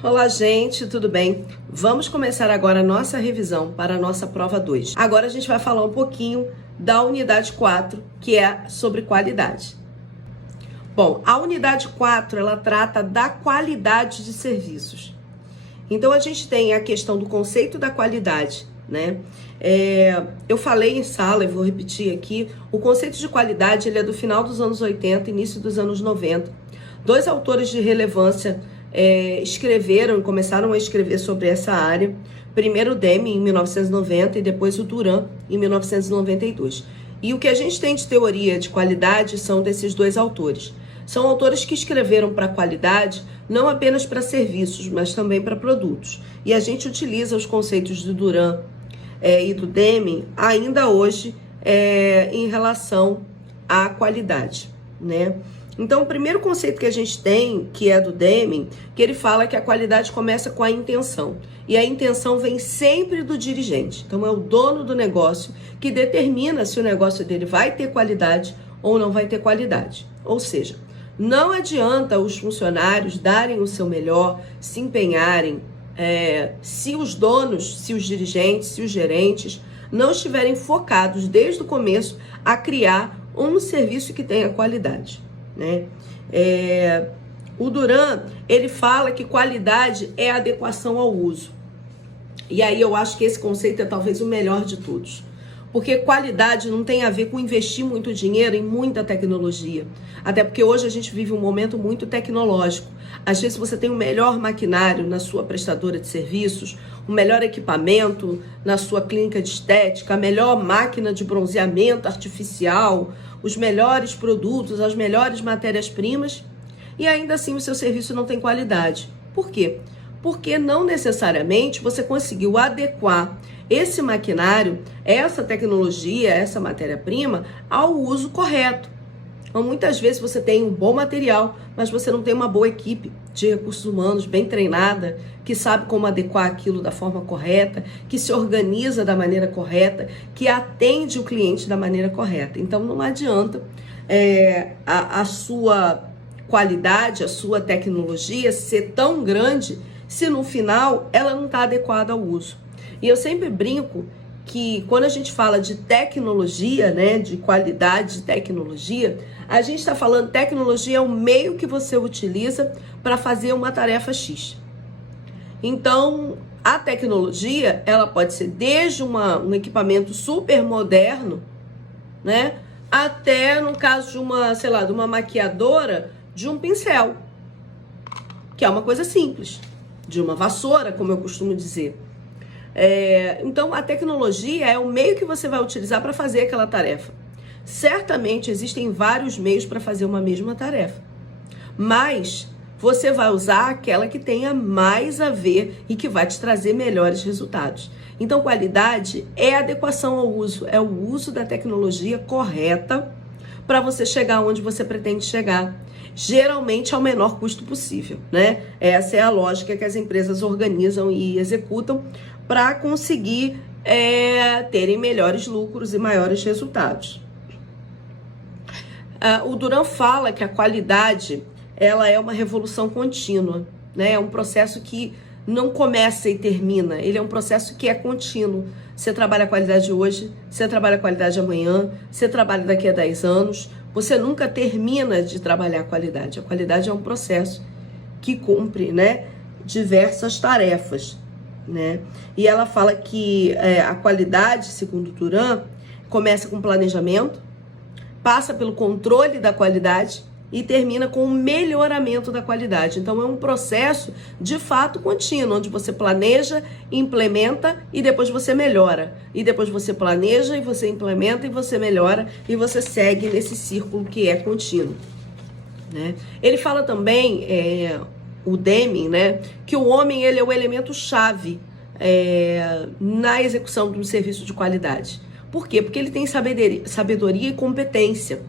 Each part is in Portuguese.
Olá, gente, tudo bem? Vamos começar agora a nossa revisão para a nossa prova 2. Agora a gente vai falar um pouquinho da unidade 4, que é sobre qualidade. Bom, a unidade 4, ela trata da qualidade de serviços. Então, a gente tem a questão do conceito da qualidade, né? Eu falei em sala e vou repetir aqui, o conceito de qualidade ele é do final dos anos 80, início dos anos 90. Dois autores de relevância escreveram e começaram a escrever sobre essa área. Primeiro o Deming, em 1990, e depois o Duran, em 1992. E o que a gente tem de teoria de qualidade são desses dois autores. São autores que escreveram para qualidade, não apenas para serviços, mas também para produtos. E a gente utiliza os conceitos do Duran e do Deming ainda hoje em relação à qualidade, né? Então, o primeiro conceito que a gente tem, que é do Deming, que ele fala que a qualidade começa com a intenção. E a intenção vem sempre do dirigente. Então, é o dono do negócio que determina se o negócio dele vai ter qualidade ou não vai ter qualidade. Ou seja, não adianta os funcionários darem o seu melhor, se empenharem, se os donos, se os dirigentes, se os gerentes não estiverem focados desde o começo a criar um serviço que tenha qualidade. Né? O Duran, ele fala que qualidade é adequação ao uso. E aí eu acho que esse conceito é talvez o melhor de todos. Porque qualidade não tem a ver com investir muito dinheiro em muita tecnologia. Até porque hoje a gente vive um momento muito tecnológico. Às vezes você tem o melhor maquinário na sua prestadora de serviços, o melhor equipamento na sua clínica de estética, a melhor máquina de bronzeamento artificial, os melhores produtos, as melhores matérias-primas, e ainda assim o seu serviço não tem qualidade. Por quê? Porque não necessariamente você conseguiu adequar esse maquinário, essa tecnologia, essa matéria-prima ao uso correto. Então, muitas vezes você tem um bom material, mas você não tem uma boa equipe de recursos humanos bem treinada, que sabe como adequar aquilo da forma correta, que se organiza da maneira correta, que atende o cliente da maneira correta. Então, não adianta a sua qualidade, a sua tecnologia ser tão grande se no final ela não está adequada ao uso. E eu sempre brinco que quando a gente fala de tecnologia, né, de qualidade de tecnologia, a gente está falando tecnologia é o meio que você utiliza para fazer uma tarefa X. Então, a tecnologia, ela pode ser desde um equipamento super moderno, né, até, no caso de uma, sei lá, de uma maquiadora, de um pincel, que é uma coisa simples, de uma vassoura, como eu costumo dizer. Então, a tecnologia é o meio que você vai utilizar para fazer aquela tarefa. Certamente existem vários meios para fazer uma mesma tarefa, mas você vai usar aquela que tenha mais a ver e que vai te trazer melhores resultados. Então, qualidade é adequação ao uso, é o uso da tecnologia correta para você chegar onde você pretende chegar, geralmente ao menor custo possível, né? Essa é a lógica que as empresas organizam e executam para conseguir terem melhores lucros e maiores resultados. O Duran fala que a qualidade ela é uma revolução contínua, né? É um processo que não começa e termina, ele é um processo que é contínuo. Você trabalha a qualidade hoje, você trabalha a qualidade amanhã, você trabalha daqui a 10 anos, você nunca termina de trabalhar a qualidade. A qualidade é um processo que cumpre, né, diversas tarefas, né? E ela fala que a qualidade, segundo Duran, começa com planejamento, passa pelo controle da qualidade e termina com o melhoramento da qualidade. Então, é um processo, de fato, contínuo, onde você planeja, implementa e depois você melhora. E depois você planeja e você implementa e você melhora e você segue nesse círculo que é contínuo, né? Ele fala também, o Deming, né, que o homem ele é o elemento-chave na execução de um serviço de qualidade. Por quê? Porque ele tem sabedoria e competência.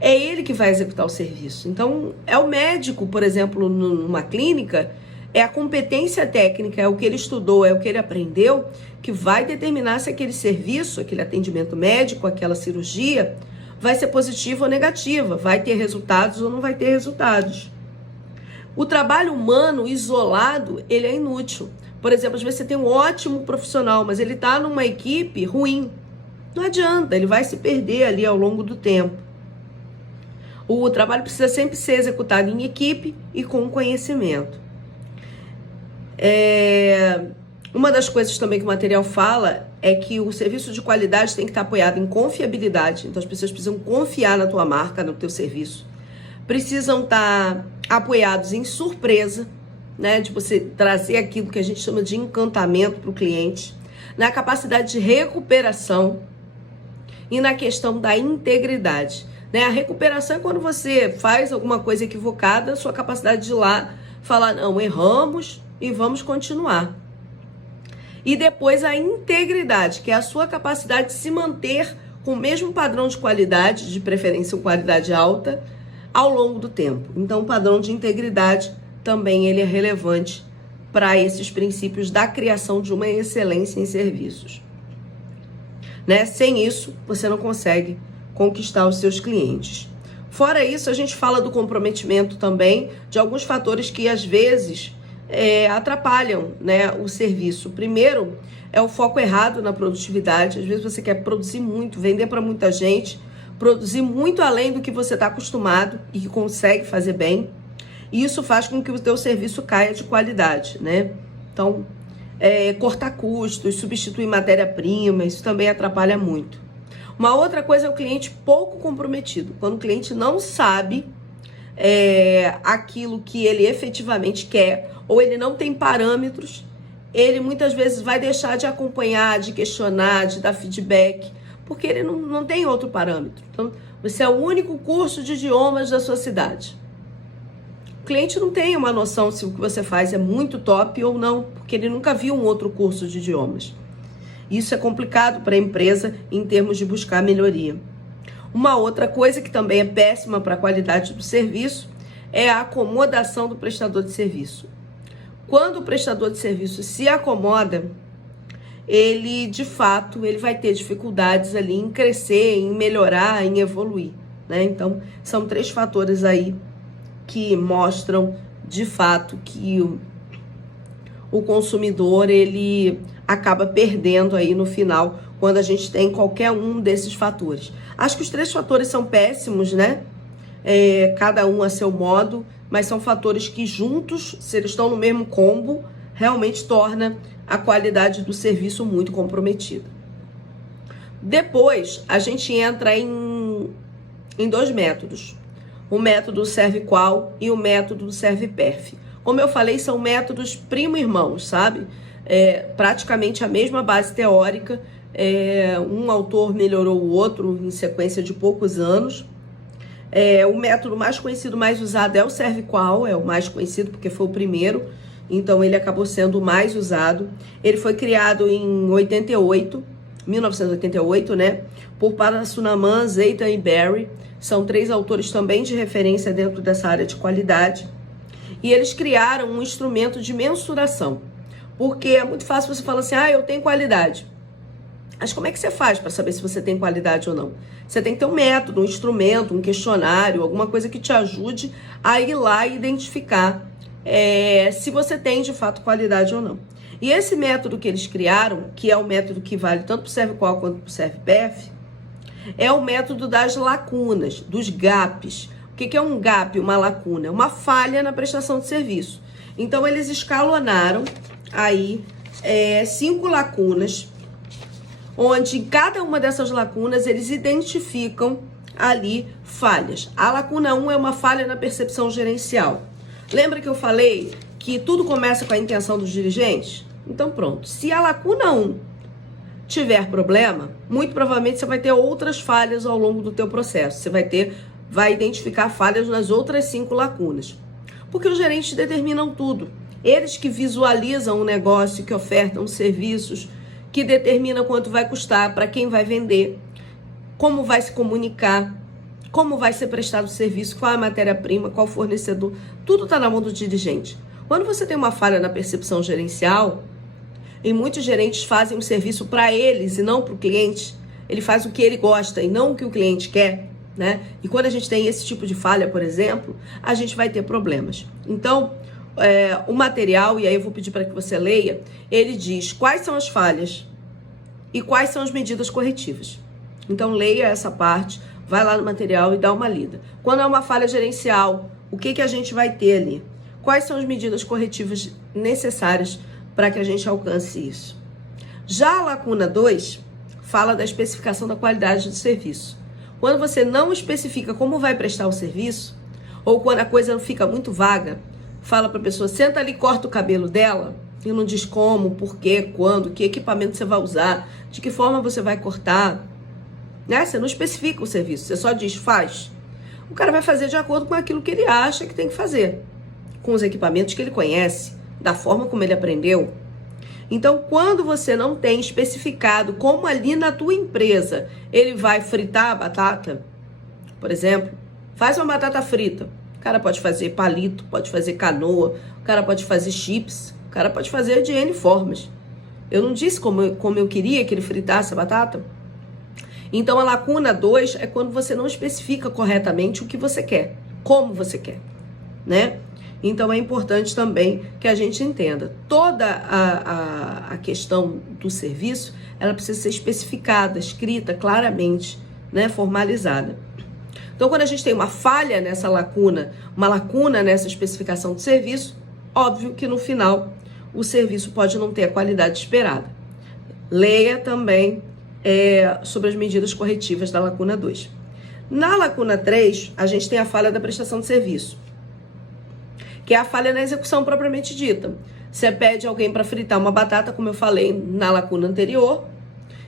É ele que vai executar o serviço. Então, é o médico, por exemplo, numa clínica, é a competência técnica, é o que ele estudou, é o que ele aprendeu, que vai determinar se aquele serviço, aquele atendimento médico, aquela cirurgia, vai ser positiva ou negativa, vai ter resultados ou não vai ter resultados. O trabalho humano isolado, ele é inútil. Por exemplo, às vezes você tem um ótimo profissional, mas ele está numa equipe ruim. Não adianta, ele vai se perder ali ao longo do tempo. O trabalho precisa sempre ser executado em equipe e com conhecimento. Uma das coisas também que o material fala é que o serviço de qualidade tem que estar apoiado em confiabilidade. Então as pessoas precisam confiar na tua marca, no teu serviço. Precisam estar apoiados em surpresa, né? De você trazer aquilo que a gente chama de encantamento para o cliente, na capacidade de recuperação e na questão da integridade. A recuperação é quando você faz alguma coisa equivocada, sua capacidade de ir lá falar, não, erramos e vamos continuar. E depois a integridade, que é a sua capacidade de se manter com o mesmo padrão de qualidade, de preferência com qualidade alta, ao longo do tempo. Então o padrão de integridade também ele é relevante para esses princípios da criação de uma excelência em serviços. Sem isso, você não consegue conquistar os seus clientes. Fora isso, a gente fala do comprometimento também, de alguns fatores que às vezes atrapalham, o serviço. Primeiro, é o foco errado na produtividade. Às vezes você quer produzir muito, vender para muita gente, produzir muito além do que você está acostumado e que consegue fazer bem. E isso faz com que o teu serviço caia de qualidade, Então, cortar custos, substituir matéria-prima, isso também atrapalha muito. Uma outra coisa é o cliente pouco comprometido. Quando o cliente não sabe aquilo que ele efetivamente quer, ou ele não tem parâmetros, ele muitas vezes vai deixar de acompanhar, de questionar, de dar feedback, porque ele não tem outro parâmetro. Então, você é o único curso de idiomas da sua cidade. O cliente não tem uma noção se o que você faz é muito top ou não, porque ele nunca viu um outro curso de idiomas. Isso é complicado para a empresa em termos de buscar melhoria. Uma outra coisa que também é péssima para a qualidade do serviço é a acomodação do prestador de serviço. Quando o prestador de serviço se acomoda, ele, de fato, ele vai ter dificuldades ali em crescer, em melhorar, em evoluir, Então, são 3 fatores aí que mostram, de fato, que o consumidor, ele acaba perdendo aí no final, quando a gente tem qualquer um desses fatores. Acho que os 3 fatores são péssimos, cada um a seu modo, mas são fatores que juntos, se eles estão no mesmo combo, realmente torna a qualidade do serviço muito comprometida. Depois, a gente entra em 2 métodos. O método Serve-Qual e o método Serve-Perf. Como eu falei, são métodos primo-irmãos, sabe? Praticamente a mesma base teórica. Um autor melhorou o outro em sequência de poucos anos. O método mais conhecido, mais usado é o Serve-Qual, é o mais conhecido porque foi o primeiro, então ele acabou sendo o mais usado. Ele foi criado em 1988, por Parasunaman, Zeitan e Barry. São 3 autores também de referência dentro dessa área de qualidade. E eles criaram um instrumento de mensuração. Porque é muito fácil você falar assim, eu tenho qualidade. Mas como é que você faz para saber se você tem qualidade ou não? Você tem que ter um método, um instrumento, um questionário, alguma coisa que te ajude a ir lá e identificar se você tem de fato qualidade ou não. E esse método que eles criaram, que é o método que vale tanto para o Serve-Qual quanto para o Serve-Perf, é o método das lacunas, dos gaps. O que é um gap, uma lacuna? Uma falha na prestação de serviço. Então, eles escalonaram aí 5 lacunas, onde em cada uma dessas lacunas eles identificam ali falhas. A lacuna 1 é uma falha na percepção gerencial. Lembra que eu falei que tudo começa com a intenção dos dirigentes? Então pronto, se a lacuna 1 tiver problema, muito provavelmente você vai ter outras falhas ao longo do teu processo. Você vai identificar falhas nas outras 5 lacunas. Porque os gerentes determinam tudo. Eles que visualizam o negócio, que ofertam serviços, que determinam quanto vai custar, para quem vai vender, como vai se comunicar, como vai ser prestado o serviço, qual é a matéria-prima, qual o fornecedor. Tudo está na mão do dirigente. Quando você tem uma falha na percepção gerencial, e muitos gerentes fazem o serviço para eles e não para o cliente, ele faz o que ele gosta e não o que o cliente quer, né? E quando a gente tem esse tipo de falha, por exemplo, a gente vai ter problemas. Então, o material, e aí eu vou pedir para que você leia, ele diz quais são as falhas e quais são as medidas corretivas. Então, leia essa parte, vai lá no material e dá uma lida. Quando é uma falha gerencial, o que a gente vai ter ali? Quais são as medidas corretivas necessárias para que a gente alcance isso? Já a lacuna 2 fala da especificação da qualidade do serviço. Quando você não especifica como vai prestar o serviço, ou quando a coisa fica muito vaga, fala para a pessoa, senta ali e corta o cabelo dela, e não diz como, por quê, quando, que equipamento você vai usar, de que forma você vai cortar, né? Você não especifica o serviço, você só diz, faz. O cara vai fazer de acordo com aquilo que ele acha que tem que fazer, com os equipamentos que ele conhece, da forma como ele aprendeu. Então, quando você não tem especificado como ali na tua empresa ele vai fritar a batata, por exemplo, faz uma batata frita. O cara pode fazer palito, pode fazer canoa, o cara pode fazer chips, o cara pode fazer de N formas. Eu não disse como eu queria que ele fritasse a batata? Então, a lacuna 2 é quando você não especifica corretamente o que você quer, como você quer, né? Então, é importante também que a gente entenda. Toda a questão do serviço, ela precisa ser especificada, escrita claramente, né, formalizada. Então, quando a gente tem uma falha nessa lacuna, uma lacuna nessa especificação do serviço, óbvio que no final o serviço pode não ter a qualidade esperada. Leia também sobre as medidas corretivas da lacuna 2. Na lacuna 3, a gente tem a falha da prestação de serviço, que é a falha na execução propriamente dita. Você pede alguém para fritar uma batata, como eu falei na lacuna anterior,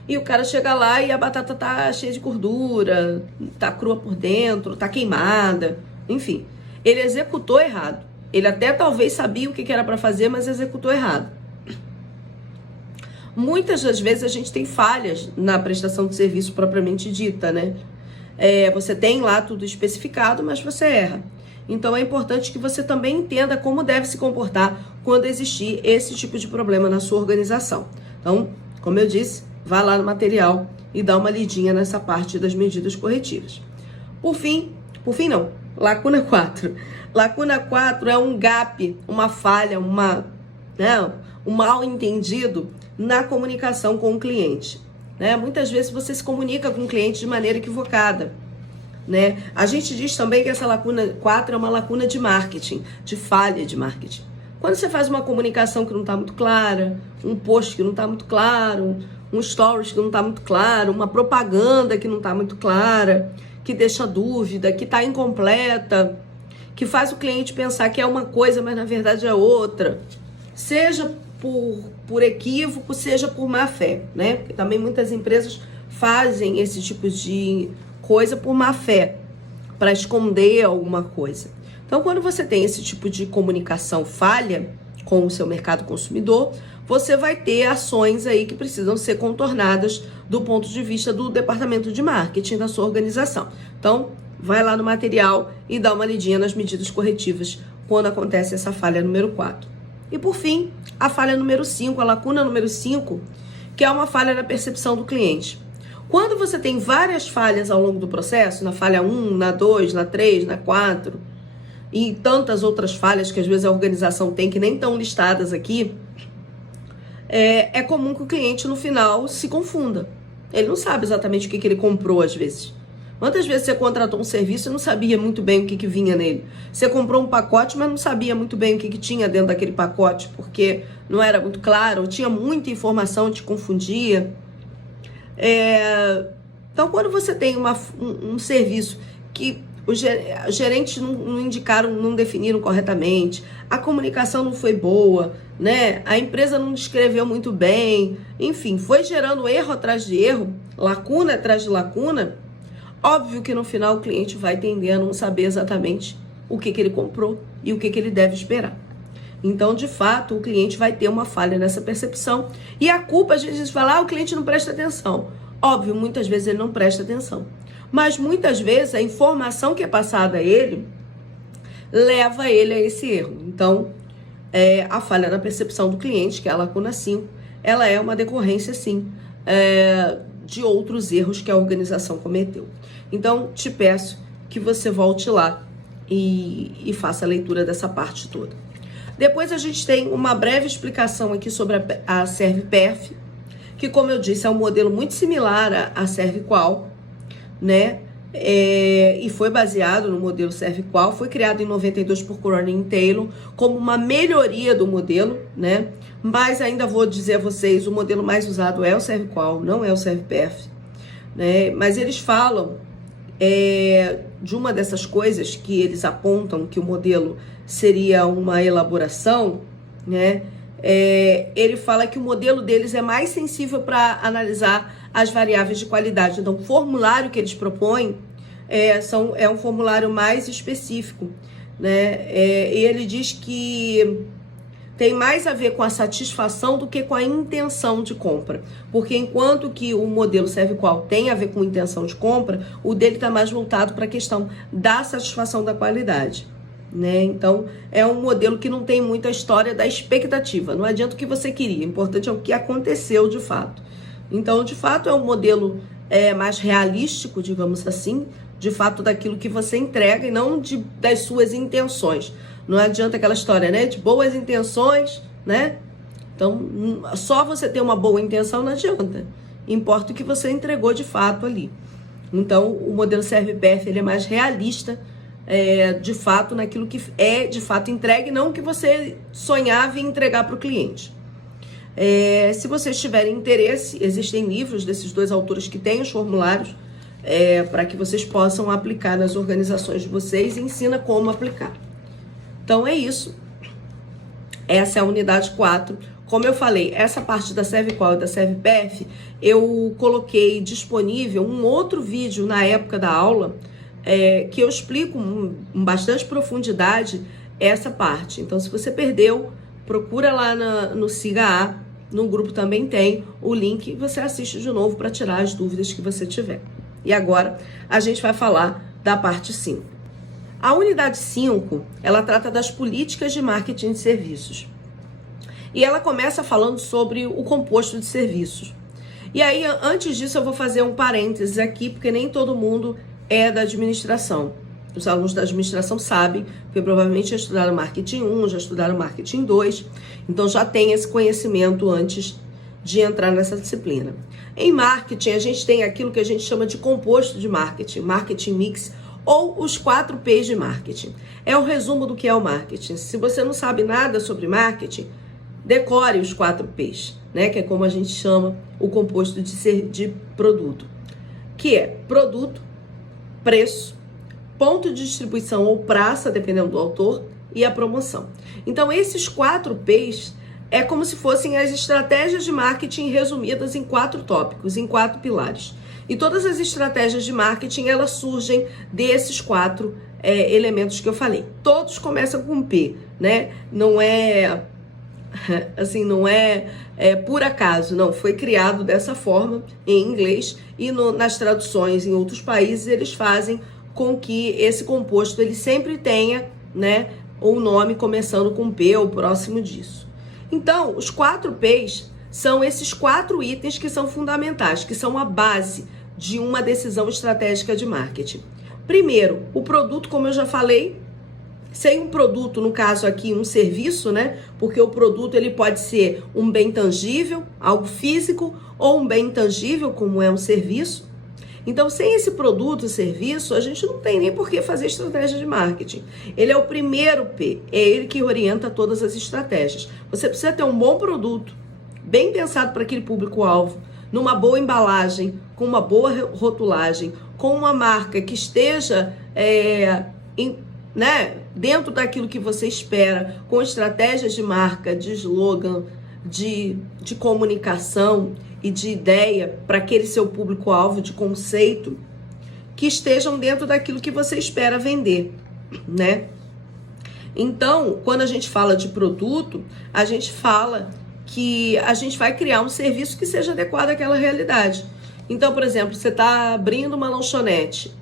e o cara chega lá e a batata tá cheia de gordura, tá crua por dentro, tá queimada, enfim. Ele executou errado. Ele até talvez sabia o que era para fazer, mas executou errado. Muitas das vezes a gente tem falhas na prestação de serviço propriamente dita, né? Você tem lá tudo especificado, mas você erra. Então, é importante que você também entenda como deve se comportar quando existir esse tipo de problema na sua organização. Então, como eu disse, vá lá no material e dá uma lidinha nessa parte das medidas corretivas. Por fim não, lacuna 4. Lacuna 4 é um gap, uma falha, um mal entendido na comunicação com o cliente, né? Muitas vezes você se comunica com o cliente de maneira equivocada, né? A gente diz também que essa lacuna 4 é uma lacuna de marketing, de falha de marketing. Quando você faz uma comunicação que não está muito clara, um post que não está muito claro, um stories que não está muito claro, uma propaganda que não está muito clara, que deixa dúvida, que está incompleta, que faz o cliente pensar que é uma coisa, mas na verdade é outra, seja por equívoco, seja por má fé, né? Porque também muitas empresas fazem esse tipo de coisa por má fé, para esconder alguma coisa. Então, quando você tem esse tipo de comunicação falha com o seu mercado consumidor, você vai ter ações aí que precisam ser contornadas do ponto de vista do departamento de marketing da sua organização. Então, vai lá no material e dá uma lidinha nas medidas corretivas quando acontece essa falha número 4. E por fim, a falha número 5, a lacuna número 5, que é uma falha na percepção do cliente. Quando você tem várias falhas ao longo do processo, na falha 1, na 2, na 3, na 4, e tantas outras falhas que às vezes a organização tem que nem estão listadas aqui, é comum que o cliente no final se confunda. Ele não sabe exatamente o que ele comprou às vezes. Quantas vezes você contratou um serviço e não sabia muito bem o que vinha nele? Você comprou um pacote, mas não sabia muito bem o que tinha dentro daquele pacote, porque não era muito claro, ou tinha muita informação, te confundia. Então, quando você tem um serviço que os gerentes não indicaram, não definiram corretamente, a comunicação não foi boa, né? A empresa não descreveu muito bem, enfim, foi gerando erro atrás de erro, lacuna atrás de lacuna, óbvio que no final o cliente vai tender a não saber exatamente o que ele comprou e o que ele deve esperar. Então, de fato, o cliente vai ter uma falha nessa percepção. E a culpa, às vezes, fala, o cliente não presta atenção. Óbvio, muitas vezes ele não presta atenção. Mas, muitas vezes, a informação que é passada a ele leva ele a esse erro. Então, a falha na percepção do cliente, que é a lacuna 5, ela é uma decorrência, sim, de outros erros que a organização cometeu. Então, te peço que você volte lá e faça a leitura dessa parte toda. Depois a gente tem uma breve explicação aqui sobre a ServPerf, que, como eu disse, é um modelo muito similar à ServQual, né? E foi baseado no modelo ServQual, foi criado em 92 por Cronin Taylor como uma melhoria do modelo, né? Mas ainda vou dizer a vocês, o modelo mais usado é o ServQual, não é o ServPerf, né? Mas eles falam de uma dessas coisas que eles apontam que o modelo seria uma elaboração, né? Ele fala que o modelo deles é mais sensível para analisar as variáveis de qualidade. Então, o formulário que eles propõem é um formulário mais específico, né? E ele diz que tem mais a ver com a satisfação do que com a intenção de compra. Porque enquanto que o modelo ServQual tem a ver com intenção de compra, o dele está mais voltado para a questão da satisfação da qualidade, né? Então, é um modelo que não tem muita história da expectativa. Não adianta o que você queria, o importante é o que aconteceu de fato. Então, de fato, é um modelo mais realístico, digamos assim, de fato daquilo que você entrega e não das suas intenções. Não adianta aquela história, né, de boas intenções, né? Então, só você ter uma boa intenção não adianta. Importa o que você entregou de fato ali. Então, o modelo ServPerf, ele é mais realista, de fato, naquilo que é de fato entregue, não o que você sonhava em entregar para o cliente. Se vocês tiverem interesse, existem livros desses dois autores que têm os formulários para que vocês possam aplicar nas organizações de vocês e ensina como aplicar. Então, é isso. Essa é a unidade 4. Como eu falei, essa parte da ServQual e da ServPerf, eu coloquei disponível um outro vídeo na época da aula, que eu explico com bastante profundidade essa parte. Então, se você perdeu, procura lá no Siga A, no grupo também tem o link, e você assiste de novo para tirar as dúvidas que você tiver. E agora, a gente vai falar da parte 5. A unidade 5, ela trata das políticas de marketing de serviços. E ela começa falando sobre o composto de serviços. E aí, antes disso, eu vou fazer um parênteses aqui, porque nem todo mundo é da administração. Os alunos da administração sabem, porque provavelmente já estudaram marketing 1, já estudaram marketing 2, então já tem esse conhecimento antes de entrar nessa disciplina. Em marketing, a gente tem aquilo que a gente chama de composto de marketing, marketing mix, ou os 4 P's de marketing. É o resumo do que é o marketing. Se você não sabe nada sobre marketing, decore os 4 P's, né? Que é como a gente chama o composto de produto. Que é produto, preço, ponto de distribuição ou praça, dependendo do autor, e a promoção. Então, esses 4 P's é como se fossem as estratégias de marketing resumidas em 4 tópicos, em 4 pilares. E todas as estratégias de marketing, elas surgem desses 4 elementos que eu falei. Todos começam com P, né? Não é assim, não é por acaso, não. Foi criado dessa forma em inglês e nas traduções em outros países eles fazem com que esse composto ele sempre tenha, né, um nome começando com P ou próximo disso. Então, os 4 P's são esses 4 itens que são fundamentais, que são a base de uma decisão estratégica de marketing. Primeiro, o produto, como eu já falei, sem um produto, no caso aqui, um serviço, né? Porque o produto ele pode ser um bem tangível, algo físico, ou um bem intangível, como é um serviço. Então, sem esse produto, serviço, a gente não tem nem por que fazer estratégia de marketing. Ele é o primeiro P, é ele que orienta todas as estratégias. Você precisa ter um bom produto, bem pensado para aquele público-alvo, numa boa embalagem, com uma boa rotulagem, com uma marca que esteja dentro daquilo que você espera, com estratégias de marca, de slogan, de comunicação e de ideia para aquele seu público-alvo, de conceito, que estejam dentro daquilo que você espera vender, né? Então, quando a gente fala de produto, a gente fala que a gente vai criar um serviço que seja adequado àquela realidade. Então, por exemplo, você está abrindo uma lanchonete.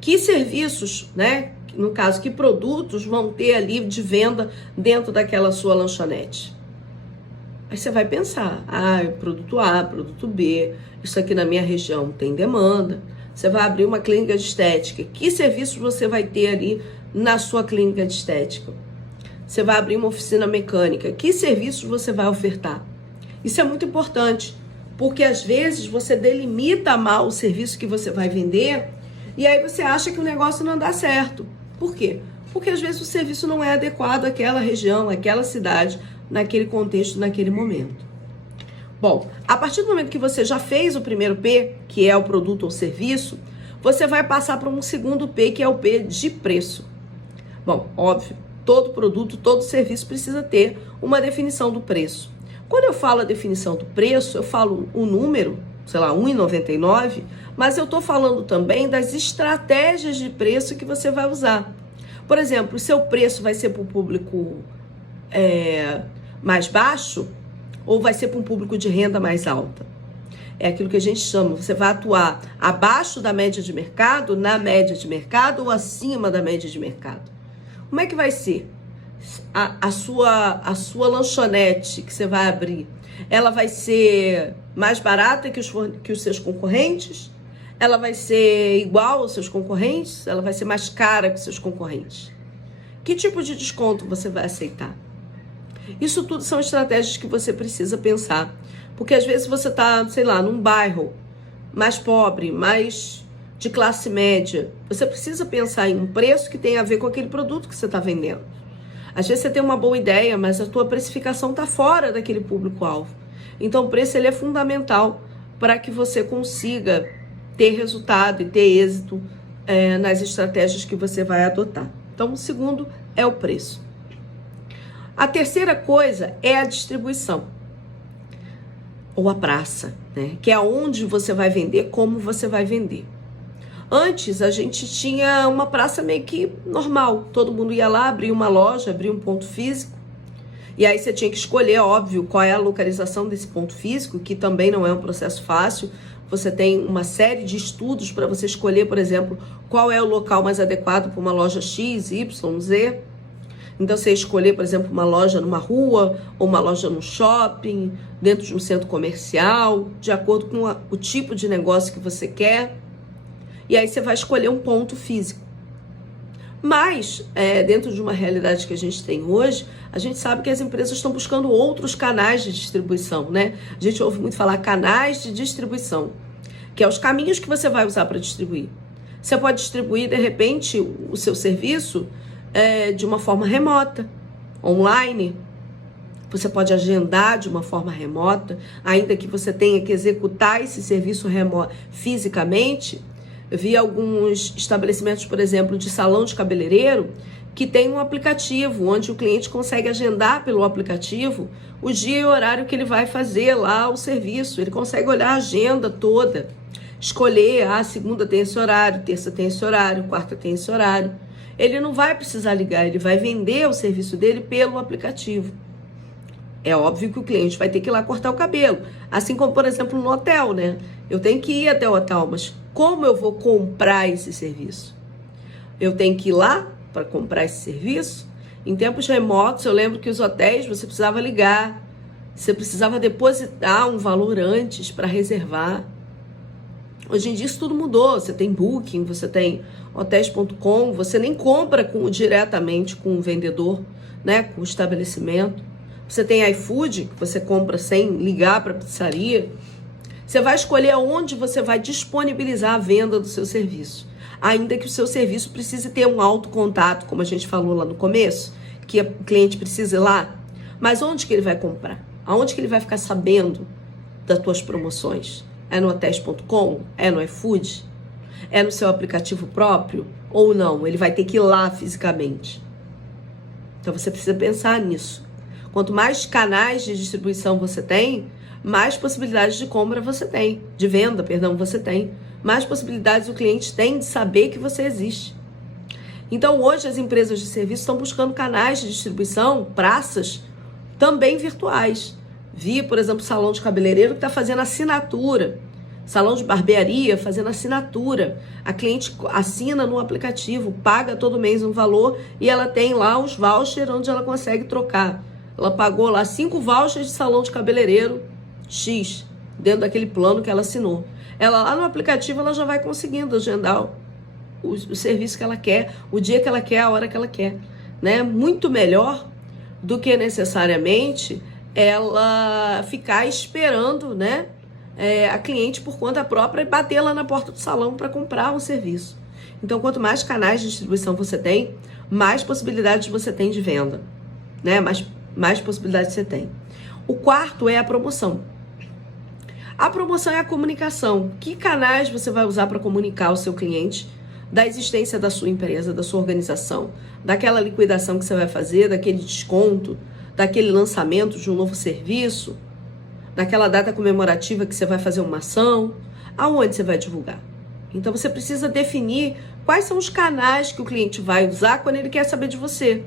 Que serviços, né? No caso, que produtos vão ter ali de venda dentro daquela sua lanchonete? Aí você vai pensar, produto A, produto B, isso aqui na minha região tem demanda. Você vai abrir uma clínica de estética. Que serviços você vai ter ali na sua clínica de estética? Você vai abrir uma oficina mecânica. Que serviços você vai ofertar? Isso é muito importante, porque às vezes você delimita mal o serviço que você vai vender e aí você acha que o negócio não dá certo. Por quê? Porque às vezes o serviço não é adequado àquela região, àquela cidade, naquele contexto, naquele momento. Bom, a partir do momento que você já fez o primeiro P, que é o produto ou serviço, você vai passar para um segundo P, que é o P de preço. Bom, óbvio, todo produto, todo serviço precisa ter uma definição do preço. Quando eu falo a definição do preço, eu falo o número, sei lá, R$1,99, mas eu estou falando também das estratégias de preço que você vai usar. Por exemplo, o seu preço vai ser para o público mais baixo ou vai ser para um público de renda mais alta? É aquilo que a gente chama, você vai atuar abaixo da média de mercado, na média de mercado ou acima da média de mercado. Como é que vai ser? A sua lanchonete que você vai abrir, ela vai ser mais barata que os seus concorrentes? Ela vai ser igual aos seus concorrentes? Ela vai ser mais cara que os seus concorrentes? Que tipo de desconto você vai aceitar? Isso tudo são estratégias que você precisa pensar. Porque às vezes você está, sei lá, num bairro mais pobre, mais de classe média. Você precisa pensar em um preço que tenha a ver com aquele produto que você está vendendo. Às vezes você tem uma boa ideia, mas a tua precificação está fora daquele público-alvo. Então o preço ele é fundamental para que você consiga ter resultado e ter êxito nas estratégias que você vai adotar. Então o segundo é o preço. A terceira coisa é a distribuição, ou a praça, né? Que é onde você vai vender, como você vai vender. Antes, a gente tinha uma praça meio que normal. Todo mundo ia lá, abria uma loja, abria um ponto físico. E aí você tinha que escolher, óbvio, qual é a localização desse ponto físico, que também não é um processo fácil. Você tem uma série de estudos para você escolher, por exemplo, qual é o local mais adequado para uma loja X, Y, Z. Então, você escolher, por exemplo, uma loja numa rua, ou uma loja num shopping, dentro de um centro comercial, de acordo com o tipo de negócio que você quer. E aí você vai escolher um ponto físico. Mas, dentro de uma realidade que a gente tem hoje, a gente sabe que as empresas estão buscando outros canais de distribuição, né? A gente ouve muito falar canais de distribuição, que é os caminhos que você vai usar para distribuir. Você pode distribuir, de repente, o seu serviço de uma forma remota, online. Você pode agendar de uma forma remota, ainda que você tenha que executar esse serviço remoto fisicamente. Eu vi alguns estabelecimentos, por exemplo, de salão de cabeleireiro, que tem um aplicativo, onde o cliente consegue agendar pelo aplicativo o dia e o horário que ele vai fazer lá o serviço. Ele consegue olhar a agenda toda, escolher, segunda tem esse horário, terça tem esse horário, quarta tem esse horário. Ele não vai precisar ligar, ele vai vender o serviço dele pelo aplicativo. É óbvio que o cliente vai ter que ir lá cortar o cabelo. Assim como, por exemplo, no hotel, né? Eu tenho que ir até o hotel, mas como eu vou comprar esse serviço? Eu tenho que ir lá para comprar esse serviço? Em tempos remotos, eu lembro que os hotéis você precisava ligar, você precisava depositar um valor antes para reservar. Hoje em dia isso tudo mudou, você tem Booking, você tem hotéis.com, você nem compra diretamente com o vendedor, né, com o estabelecimento. Você tem iFood, que você compra sem ligar para a pizzaria. Você vai escolher onde você vai disponibilizar a venda do seu serviço. Ainda que o seu serviço precise ter um alto contato, como a gente falou lá no começo, que o cliente precisa ir lá. Mas onde que ele vai comprar? Aonde que ele vai ficar sabendo das tuas promoções? É no hotéis.com? É no iFood? É no seu aplicativo próprio? Ou não? Ele vai ter que ir lá fisicamente. Então você precisa pensar nisso. Quanto mais canais de distribuição você tem, mais possibilidades de compra você tem, de venda, perdão, você tem. Mais possibilidades o cliente tem de saber que você existe. Então hoje as empresas de serviço estão buscando canais de distribuição, praças, também virtuais. Vi, por exemplo, salão de cabeleireiro que está fazendo assinatura. Salão de barbearia fazendo assinatura. A cliente assina no aplicativo, paga todo mês um valor e ela tem lá os vouchers onde ela consegue trocar Ela pagou lá 5 vouchers de salão de cabeleireiro X, dentro daquele plano que ela assinou. Ela lá no aplicativo, ela já vai conseguindo agendar o serviço que ela quer, o dia que ela quer, a hora que ela quer, né? Muito melhor do que necessariamente ela ficar esperando, né, a cliente por conta própria e bater lá na porta do salão para comprar um serviço. Então, quanto mais canais de distribuição você tem, mais possibilidades você tem de venda, né? Mais possibilidades você tem. O quarto é a promoção. A promoção é a comunicação. Que canais você vai usar para comunicar ao seu cliente da existência da sua empresa, da sua organização, daquela liquidação que você vai fazer, daquele desconto, daquele lançamento de um novo serviço, daquela data comemorativa que você vai fazer uma ação, aonde você vai divulgar? Então você precisa definir quais são os canais que o cliente vai usar quando ele quer saber de você.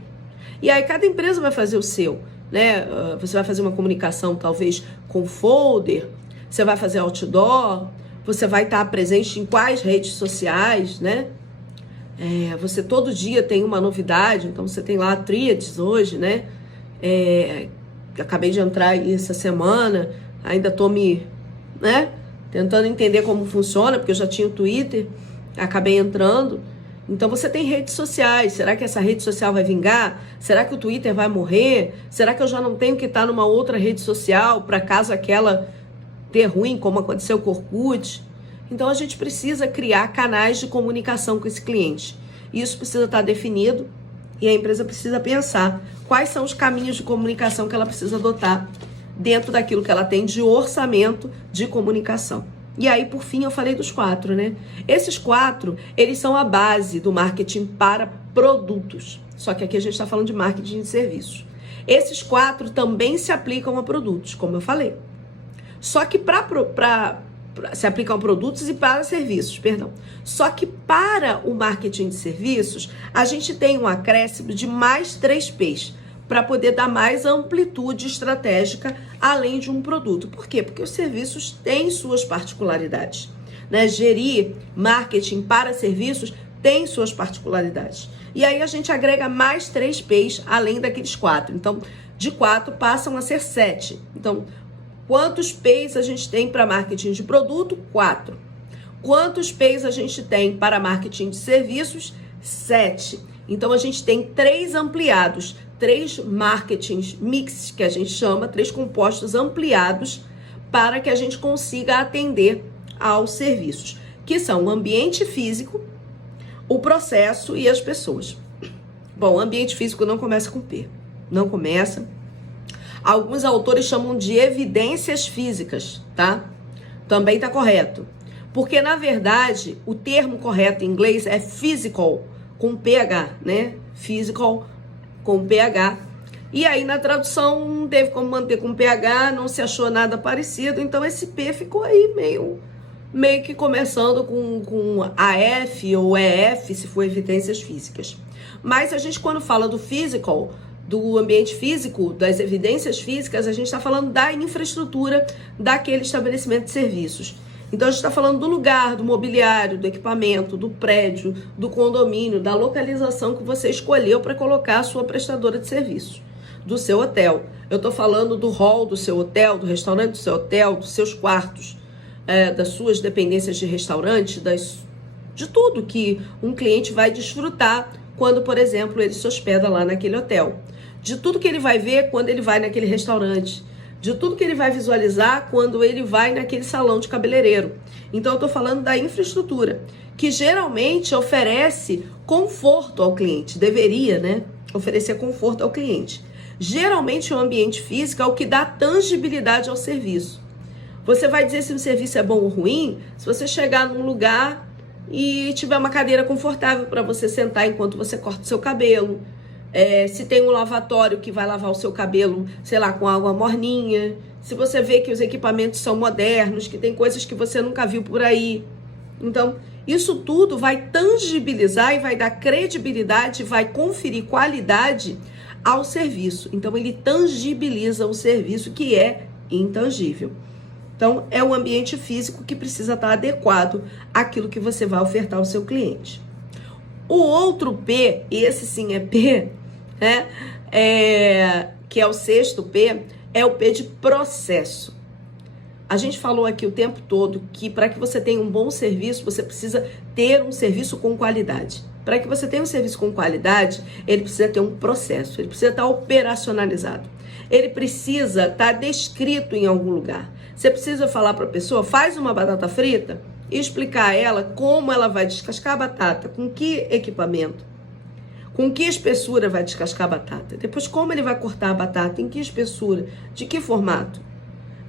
E aí cada empresa vai fazer o seu, né? Você vai fazer uma comunicação talvez com folder, você vai fazer outdoor, você vai estar presente em quais redes sociais, né? Você todo dia tem uma novidade, então você tem lá a Tríades hoje, né? Acabei de entrar aí essa semana, ainda estou tentando entender como funciona, porque eu já tinha o Twitter, acabei entrando. Então você tem redes sociais, será que essa rede social vai vingar? Será que o Twitter vai morrer? Será que eu já não tenho que estar numa outra rede social para caso aquela dê ruim, como aconteceu com o Orkut? Então a gente precisa criar canais de comunicação com esse cliente. Isso precisa estar definido e a empresa precisa pensar quais são os caminhos de comunicação que ela precisa adotar dentro daquilo que ela tem de orçamento de comunicação. E aí, por fim, eu falei dos 4, né? Esses 4, eles são a base do marketing para produtos. Só que aqui a gente está falando de marketing de serviços. Esses 4 também se aplicam a produtos, como eu falei. Só que se aplicam a produtos e para serviços, perdão. Só que para o marketing de serviços, a gente tem um acréscimo de mais 3 P's, para poder dar mais amplitude estratégica além de um produto. Por quê? Porque os serviços têm suas particularidades, né? Gerir marketing para serviços tem suas particularidades. E aí a gente agrega mais 3 P's além daqueles 4. Então, de 4 passam a ser 7. Então, quantos P's a gente tem para marketing de produto? 4. Quantos P's a gente tem para marketing de serviços? 7. Então, a gente tem 3 ampliados, 3 marketings mix, que a gente chama, 3 compostos ampliados para que a gente consiga atender aos serviços, que são o ambiente físico, o processo e as pessoas. Bom, o ambiente físico não começa com P, não começa. Alguns autores chamam de evidências físicas, tá? Também tá correto. Porque, na verdade, o termo correto em inglês é physical, com PH, né? Physical com PH. E aí, na tradução, não teve como manter com PH, não se achou nada parecido, então esse P ficou aí meio que começando com AF ou EF, se for evidências físicas. Mas a gente, quando fala do physical, do ambiente físico, das evidências físicas, a gente está falando da infraestrutura daquele estabelecimento de serviços. Então, a gente está falando do lugar, do mobiliário, do equipamento, do prédio, do condomínio, da localização que você escolheu para colocar a sua prestadora de serviços, do seu hotel. Eu estou falando do hall do seu hotel, do restaurante do seu hotel, dos seus quartos, das suas dependências de restaurante, de tudo que um cliente vai desfrutar quando, por exemplo, ele se hospeda lá naquele hotel. De tudo que ele vai ver quando ele vai naquele restaurante. De tudo que ele vai visualizar quando ele vai naquele salão de cabeleireiro. Então, eu estou falando da infraestrutura, que geralmente oferece conforto ao cliente. Deveria, né? Oferecer conforto ao cliente. Geralmente, o ambiente físico é o que dá tangibilidade ao serviço. Você vai dizer se o serviço é bom ou ruim se você chegar num lugar e tiver uma cadeira confortável para você sentar enquanto você corta o seu cabelo. Se tem um lavatório que vai lavar o seu cabelo, sei lá, com água morninha. Se você vê que os equipamentos são modernos, que tem coisas que você nunca viu por aí. Então, isso tudo vai tangibilizar e vai dar credibilidade, vai conferir qualidade ao serviço. Então, ele tangibiliza o serviço que é intangível. Então, é o ambiente físico que precisa estar adequado àquilo que você vai ofertar ao seu cliente. O outro P, esse sim é P, que é o sexto P, é o P de processo. A gente falou aqui o tempo todo que para que você tenha um bom serviço, você precisa ter um serviço com qualidade. Para que você tenha um serviço com qualidade, ele precisa ter um processo, ele precisa estar operacionalizado. Ele precisa estar descrito em algum lugar. Você precisa falar para a pessoa, faz uma batata frita e explicar a ela como ela vai descascar a batata, com que equipamento, com que espessura vai descascar a batata, depois como ele vai cortar a batata, em que espessura, de que formato.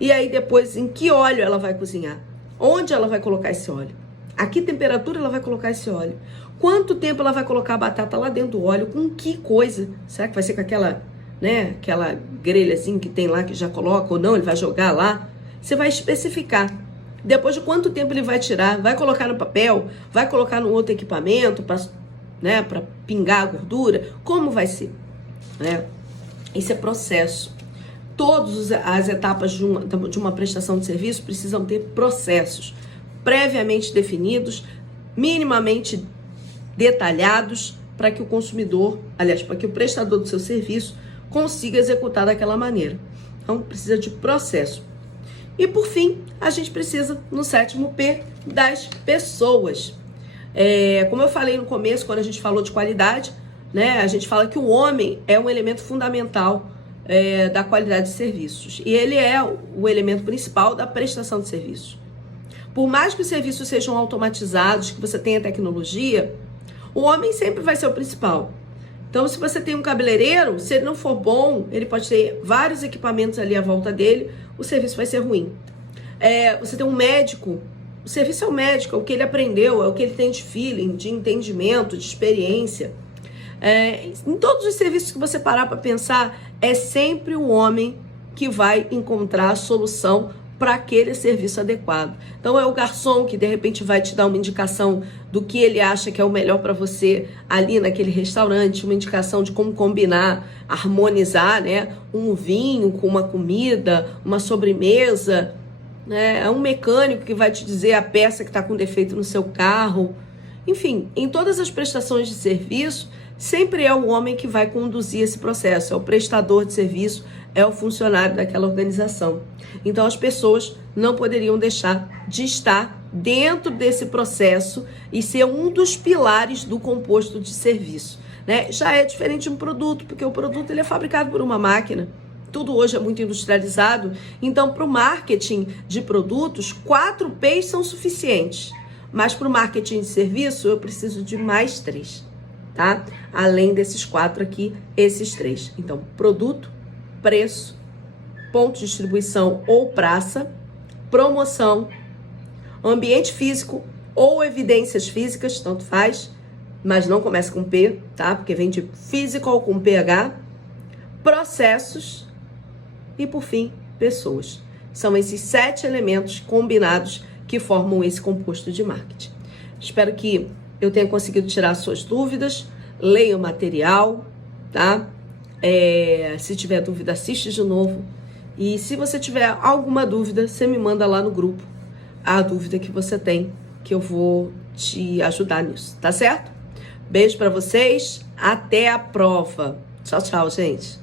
E aí depois em que óleo ela vai cozinhar, onde ela vai colocar esse óleo, a que temperatura ela vai colocar esse óleo, quanto tempo ela vai colocar a batata lá dentro do óleo, com que coisa, será que vai ser com aquela, né, aquela grelhazinha que tem lá que já coloca ou não, ele vai jogar lá, você vai especificar. Depois de quanto tempo ele vai tirar, vai colocar no papel, vai colocar no outro equipamento para, né, para pingar a gordura, como vai ser, né? Esse é processo. Todas as etapas de uma prestação de serviço precisam ter processos previamente definidos, minimamente detalhados, para que o consumidor, aliás, para que o prestador do seu serviço consiga executar daquela maneira. Então, precisa de processo. E, por fim, a gente precisa, no sétimo P, das pessoas. Como eu falei no começo, quando a gente falou de qualidade, né, a gente fala que o homem é um elemento fundamental da qualidade de serviços. E ele é o elemento principal da prestação de serviços. Por mais que os serviços sejam automatizados, que você tenha tecnologia, o homem sempre vai ser o principal. Então, se você tem um cabeleireiro, se ele não for bom, ele pode ter vários equipamentos ali à volta dele, o serviço vai ser ruim. Você tem um médico, o serviço é o médico, é o que ele aprendeu, é o que ele tem de feeling, de entendimento, de experiência. Em todos os serviços que você parar para pensar, é sempre o homem que vai encontrar a solução para aquele serviço adequado. Então é o garçom que de repente vai te dar uma indicação do que ele acha que é o melhor para você ali naquele restaurante, uma indicação de como combinar, harmonizar, né, um vinho com uma comida, uma sobremesa, né? É um mecânico que vai te dizer a peça que está com defeito no seu carro. Enfim, em todas as prestações de serviço, sempre é o homem que vai conduzir esse processo, é o prestador de serviço, é o funcionário daquela organização. Então, as pessoas não poderiam deixar de estar dentro desse processo e ser um dos pilares do composto de serviço, né? Já é diferente de um produto, porque o produto ele é fabricado por uma máquina. Tudo hoje é muito industrializado. Então, para o marketing de produtos, 4 P's são suficientes. Mas para o marketing de serviço, eu preciso de mais 3, tá? Além desses 4 aqui, esses 3. Então, produto, preço, ponto de distribuição ou praça, promoção, ambiente físico ou evidências físicas, tanto faz, mas não começa com P, tá? Porque vem de physical com PH, processos e, por fim, pessoas. São esses 7 elementos combinados que formam esse composto de marketing. Espero que eu tenha conseguido tirar suas dúvidas. Leia o material, tá? Se tiver dúvida, assiste de novo. E se você tiver alguma dúvida, você me manda lá no grupo a dúvida que você tem, que eu vou te ajudar nisso, tá certo? Beijo pra vocês, até a prova. Tchau, tchau, gente.